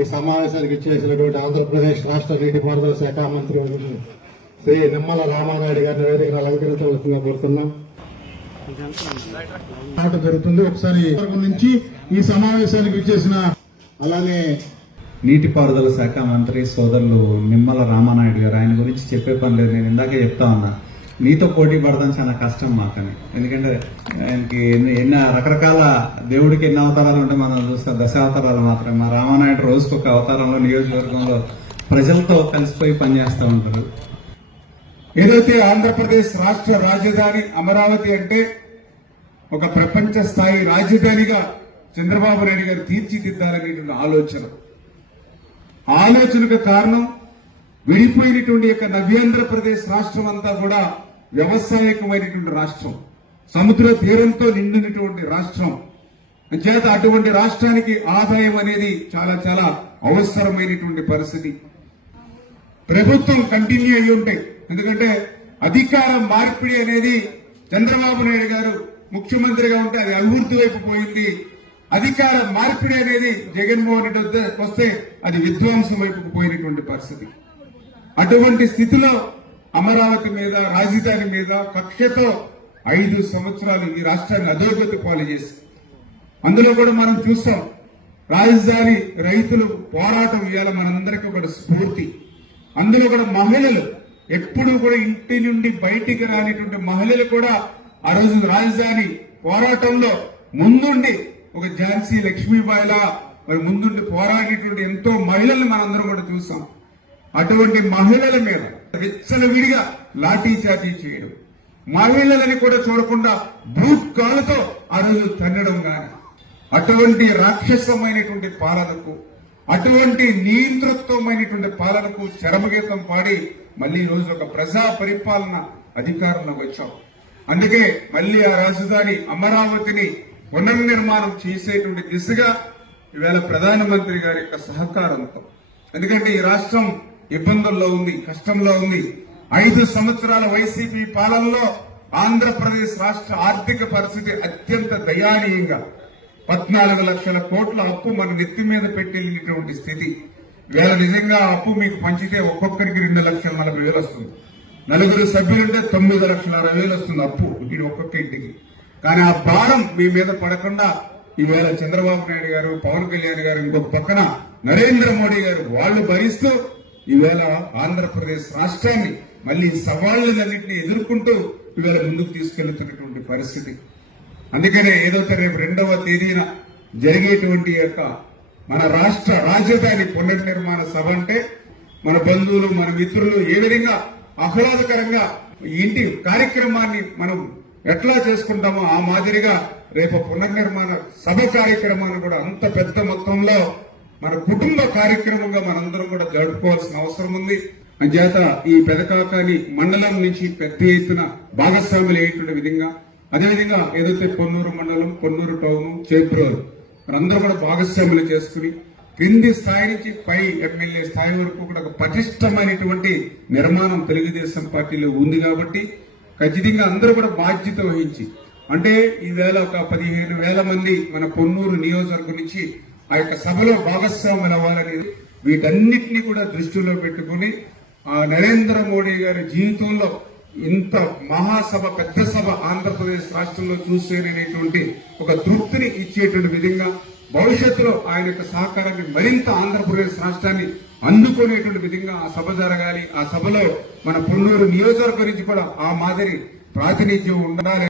ఈ సమావేశానికి ఇచ్చేసినటువంటి ఆంధ్రప్రదేశ్ రాష్ట్ర నీటిపారుదల శాఖ మంత్రి శ్రీ నిమ్మల రామానాయుడు గారిని వేదికను అలంకరించవలసిందిగా కోరుతున్నాం. జరుగుతుంది. ఒకసారి నుంచి ఈ సమావేశానికి ఇచ్చేసిన అలానే నీటిపారుదల శాఖ మంత్రి సోదరులు నిమ్మల రామానాయుడు గారు, ఆయన గురించి చెప్పే పని లేదు. నేను ఇందాకే చెప్తా ఉన్నా, నీతో పోటీ పడడం చాలా కష్టం మాకని. ఎందుకంటే ఆయనకి ఎన్ని రకరకాల దేవుడికి ఎన్ని అవతారాలు ఉంటే మనం చూస్తాం, దశావతారాలు మాత్రమే. మా రామానాయుడు రోజుకు ఒక అవతారంలో నియోజకవర్గంలో ప్రజలతో కలిసిపోయి పనిచేస్తూ ఉంటారు. ఏదైతే ఆంధ్రప్రదేశ్ రాష్ట్ర రాజధాని అమరావతి అంటే ఒక ప్రపంచ స్థాయి రాజధానిగా చంద్రబాబు నాయుడు గారు తీర్చిదిద్దాలనేటువంటి ఆలోచనకు కారణం విడిపోయినటువంటి యొక్క నవ్యాంధ్రప్రదేశ్ రాష్ట్రం అంతా కూడా వ్యవసాయకమైనటువంటి రాష్ట్రం, సముద్ర తీరంతో నిండినటువంటి రాష్ట్రం. చేత అటువంటి రాష్ట్రానికి ఆదాయం అనేది చాలా చాలా అవసరమైనటువంటి పరిస్థితి. ప్రభుత్వం కంటిన్యూ అయ్యి ఉంటాయి. ఎందుకంటే అధికార మార్పిడి అనేది చంద్రబాబు నాయుడు గారు ముఖ్యమంత్రిగా ఉంటే అది అభివృద్ధి వైపు పోయింది. అధికార మార్పిడి అనేది జగన్మోహన్ రెడ్డి వస్తే అది విధ్వంసం వైపుకు పోయినటువంటి పరిస్థితి. అటువంటి స్థితిలో అమరావతి మీద, రాజధాని మీద కక్షతో 5 సంవత్సరాలు ఈ రాష్ట్రాన్ని అధోగతి పాలు చేసి, అందులో కూడా మనం చూస్తాం రాజధాని రైతులు పోరాటం ఇవాళ మనందరికీ ఒక స్ఫూర్తి. అందులో కూడా మహిళలు ఎప్పుడు కూడా ఇంటి నుండి బయటికి రానిటువంటి మహిళలు కూడా ఆ రోజు రాజధాని పోరాటంలో ముందుండి ఒక ఝాన్సీ లక్ష్మీబాయిలా మరి ముందుండి పోరాడినటువంటి ఎంతో మహిళల్ని మనందరం కూడా చూసాం. అటువంటి మహిళల మీద విచ్చలవిడిగా లాఠీ చార్జీ చేయడం, మహిళలని కూడా చూడకుండా బూట్ కాళ్ళతో ఆ రోజు తన్నడం గాని, అటువంటి రాక్షసమైనటువంటి పాలనకు, అటువంటి నియంతృత్వమైనటువంటి పాలనకు చరమగీతం పాడి మళ్లీ ఈ రోజు ఒక ప్రజా పరిపాలన అధికారంలోకి వచ్చాం. అందుకే మళ్లీ ఆ రాజధాని అమరావతిని పునర్నిర్మాణం చేసేటువంటి దిశగా ఈవేళ ప్రధానమంత్రి గారి యొక్క సహకారంతో, ఎందుకంటే ఈ రాష్ట్రం ఇబ్బందుల్లో ఉంది, కష్టంలో ఉంది. 5 సంవత్సరాల వైసీపీ పాలనలో ఆంధ్రప్రదేశ్ రాష్ట్ర ఆర్థిక పరిస్థితి అత్యంత దయానీయంగా 14 లక్షల కోట్ల అప్పు మన నెత్తి మీద పెట్టినటువంటి స్థితి. ఈవేళ నిజంగా అప్పు మీకు పంచితే ఒక్కొక్కరికి 2,40,000 వస్తుంది. 4 సభ్యులుంటే 9,60,000 వస్తుంది అప్పు ఇది ఒక్కొక్క ఇంటికి. కానీ ఆ భారం మీ మీద పడకుండా ఈవేళ చంద్రబాబు నాయుడు గారు, పవన్ కళ్యాణ్ గారు, ఇంకొక పక్కన నరేంద్ర మోడీ గారు వాళ్ళు భరిస్తూ ఈవేళ ఆంధ్రప్రదేశ్ రాష్ట్రాన్ని మళ్లీ సవాళ్లన్నింటినీ ఎదుర్కొంటూ ఈవేళ ముందుకు తీసుకెళ్తున్నటువంటి పరిస్థితి. అందుకనే ఏదైతే రేపు 2వ తేదీన జరిగేటువంటి యొక్క మన రాష్ట్ర రాజధాని పునర్నిర్మాణ సభ అంటే మన బంధువులు, మన మిత్రులు ఏ విధంగా ఆహ్లాదకరంగా ఇంటి కార్యక్రమాన్ని మనం ఎట్లా చేసుకుంటామో ఆ మాదిరిగా రేపు పునర్నిర్మాణ సభ కార్యక్రమాన్ని కూడా అంత పెద్ద మొత్తంలో మన కుటుంబ కార్యక్రమంగా మనందరం కూడా జరుపుకోవాల్సిన అవసరం ఉంది. అంచేత ఈ పెదకాకాని మండలం నుంచి పెద్ద ఎత్తున భాగస్వాములు అయ్యేటువంటి విధంగా, అదేవిధంగా ఏదైతే పొన్నూరు మండలం, పొన్నూరు టౌన్, చేబ్రోలు మనందరూ కూడా భాగస్వాములు చేసుకుని క్రింది స్థాయి నుంచి పై ఎమ్మెల్యే స్థాయి వరకు కూడా ఒక పటిష్టమైనటువంటి నిర్మాణం తెలుగుదేశం పార్టీలో ఉంది. కాబట్టి ఖచ్చితంగా అందరూ కూడా బాధ్యత వహించి, అంటే ఈవేళ ఒక 15,000 మంది మన పొన్నూరు నియోజకవర్గం నుంచి ఆ యొక్క సభలో భాగస్వాములు అవ్వాలని వీటన్నిటినీ కూడా దృష్టిలో పెట్టుకుని ఆ నరేంద్ర మోడీ గారి జీవితంలో ఇంత మహాసభ, పెద్ద సభ ఆంధ్రప్రదేశ్ రాష్ట్రంలో చూసేటువంటి ఒక తృప్తిని ఇచ్చేటువంటి విధంగా భవిష్యత్తులో ఆయన యొక్క సహకారాన్ని మరింత ఆంధ్రప్రదేశ్ రాష్ట్రాన్ని అందుకునేటువంటి విధంగా ఆ సభ జరగాలి. ఆ సభలో మన పొన్నూరు నియోజకవర్గం నుంచి కూడా ఆ మాదిరి ప్రాతినిధ్యం ఉండాలి.